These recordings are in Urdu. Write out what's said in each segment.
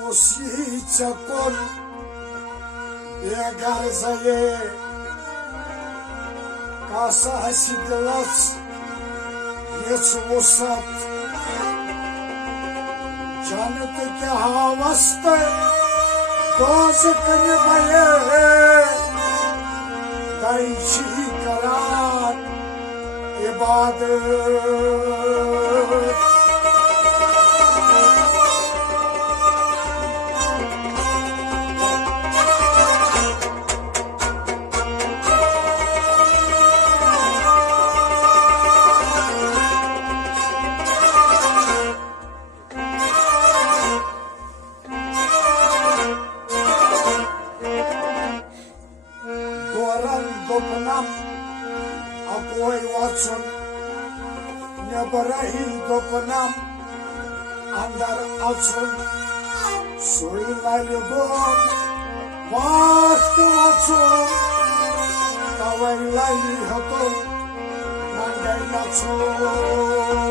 Kusyice kol Begarza ye Kasa hasidlas Yetsvusat Janat ke havasta Dozak nimaye Daichi karan ibadet Dopnam akoy watson nebarahil dopnam andar alson soylaybom vakti watson tawaylay haton nangay watson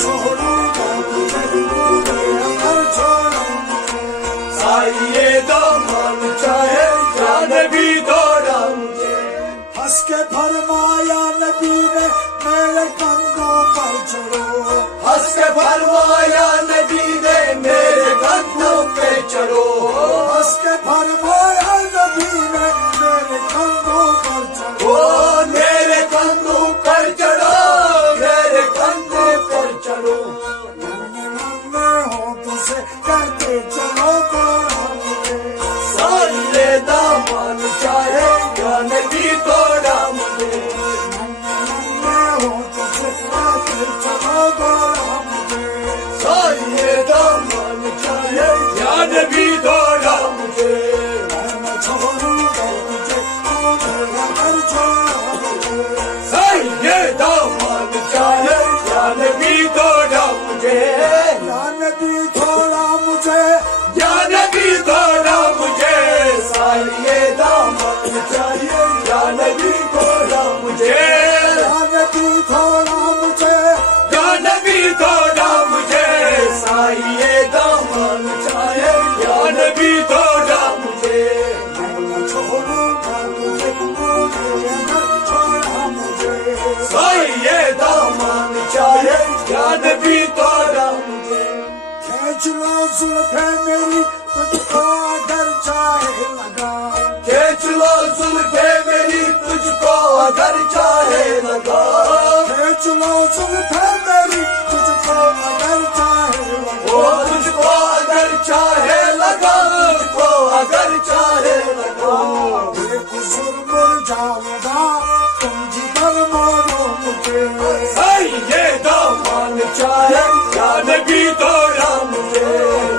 چھوڑوں گا تجھے تجھے اگر چھوڑا مجھے سائے دامن چاہے یا نبی دوڑا مجھے ہنس کے فرمایا نبی نے میرے کندھوں پر چڑھو ہنس کے فرمایا نبی نے میرے کندھوں پہ چڑھو ہنس کے فرمایا نبی نے میرے کندھوں پر چڑھو او میرے کندھوں پر چڑھو میرے کندھے پر چڑھو ننے ہونٹوں سے کہتے چلو دوڑا مجھے سائے دامن چاہے یا نبی دوڑا مجھے ننے ہونٹوں سے کہتے چلو دوڑا مجھے سائے دامن چاہے یا نبی دوڑا مجھے میں چھوڑوں گا تجھے تجھے اگر چھوڑا مجھے سائے دامن چاہے یا نبی دوڑا مجھے یا نبی تھوڑا مجھے یا نبی دوڑا مجھے سائے دامن چاہیے یا نبی دوڑا مجھے یا نبی تھوڑا مجھے یا نبی دوڑا مجھے سائے دامن چاہیے یا نبی دوڑا مجھے میں چھوڑوں گا تجھے تجھے اگر چھوڑا مجھے سائے دامن چاہیے یا نبی دوڑا مجھے کھینچ لو زلفیں میری تجھ کو اگر چاہے لگا کھینچ لو زلفیں میری تجھ کو اگر چاہے لگا کھینچ لو زلفیں میری تجھ کو اگر چاہے وہ لگا تجھ کو اگر چاہے لگا تجھ کو اگر چاہے لگا یہ قصور مر جاؤں گا تم جدھر مارو مجھے سائے دامن چاہے یا نبی دوڑا مجھے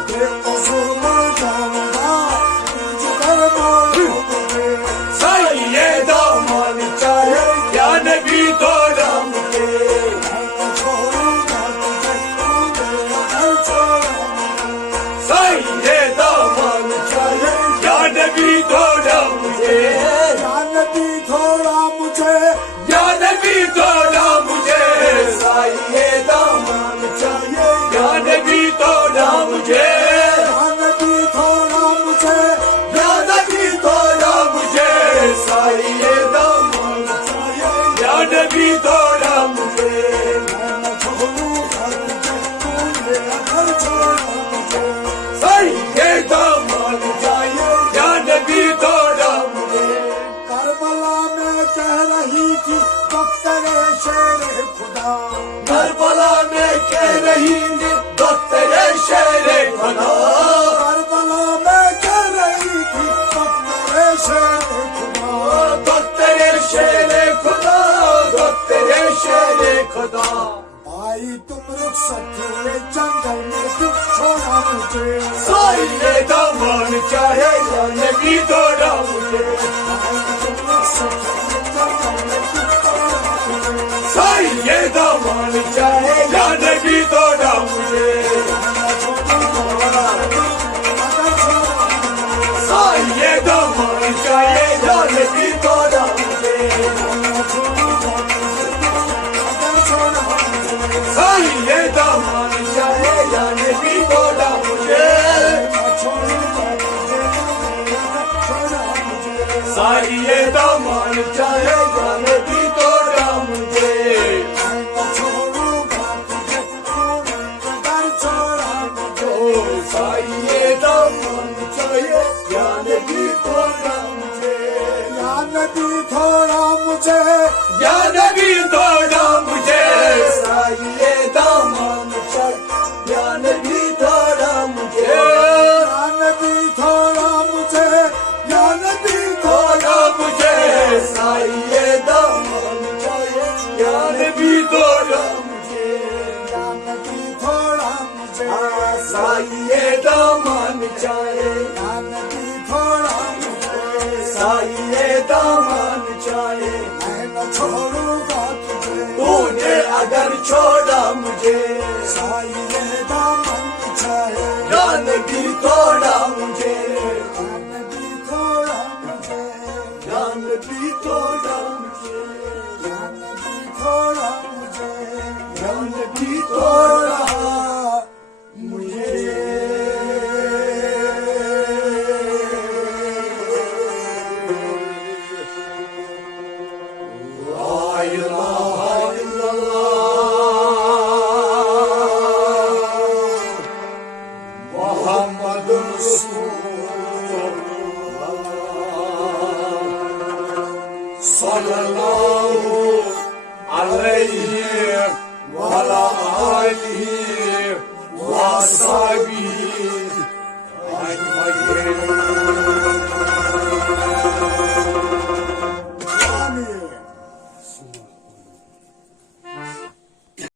یہ قصور مر جاؤں گا تم جدھر مارو مجھے سائے دامن چاہے یا نبی دوڑا مجھے میں چھوڑوں گا تجھے تجھے اگر چھوڑا مجھے سائے دامن چاہے یا نبی دوڑا مجھے یا نبی تھوڑا مجھے یا نبی دوڑا مجھے سائے دامن چاہیے یا نبی دوڑا مجھے یا نبی تھوڑا مجھے یا نبی دوڑا مجھے سائے دامن چاہیے یا نبی دوڑا مجھے میں چھوڑوں گا تجھے تجھے اگر چھوڑا مجھے سائے دامن چاہیے یا نبی دوڑا مجھے کربلا میں کہہ رہی تھی دختر شیر خدا کربلا میں کہہ رہی تھی دختر شیر خدا کربلا میں کہہ رہی تھی دختر شیر خدا دختر شیر خدا دختر شیر خدا بھائی تم رخصت ہوئے جنگل میں تم چھوڑا مجھے سائے دامن چاہے یا نبی دوڑا مجھے بھائی تم رخصت ہوئے جنگل میں تم چھوڑا مجھے سائے دامن چاہے یا نبی دوڑا مجھے میں چھوڑوں گا اگر چھوڑا مجھے سائے دامن چاہے یا نبی دوڑا مجھے میں چھوڑوں گا اگر چھوڑا مجھے سائے دامن چاہے یا نبی دوڑا مجھے میں چھوڑوں گا تجھے اگر چھوڑا مجھے سائے دامن چاہے یا نبی دوڑا مجھے میں چھوڑوں گا تجھے اگر چھوڑا مجھے سائے دامن چاہیے یا نبی دوڑا مجھے یا نبی تھوڑا مجھے یا نبی دوڑا مجھے سائے دامن چاہیے یا نبی دوڑا مجھے یا نبی تھوڑا مجھے یا نبی دوڑا مجھے سائے دامن چاہیے یا نبی دوڑا مجھے یا نبی تھوڑا مجھے سائے دامن چاہیے یا نبی تھوڑا مجھے سائے دامن چاہیے میں نہ چھوڑوں گا تجھے تو نے اگر چھوڑا مجھے سائے دامن چاہے یا نبی توڑا مجھے یا نبی تھوڑا مجھے یا نبی توڑا مجھے یا نبی تھوڑا مجھے یا نبی توڑا صابين آمين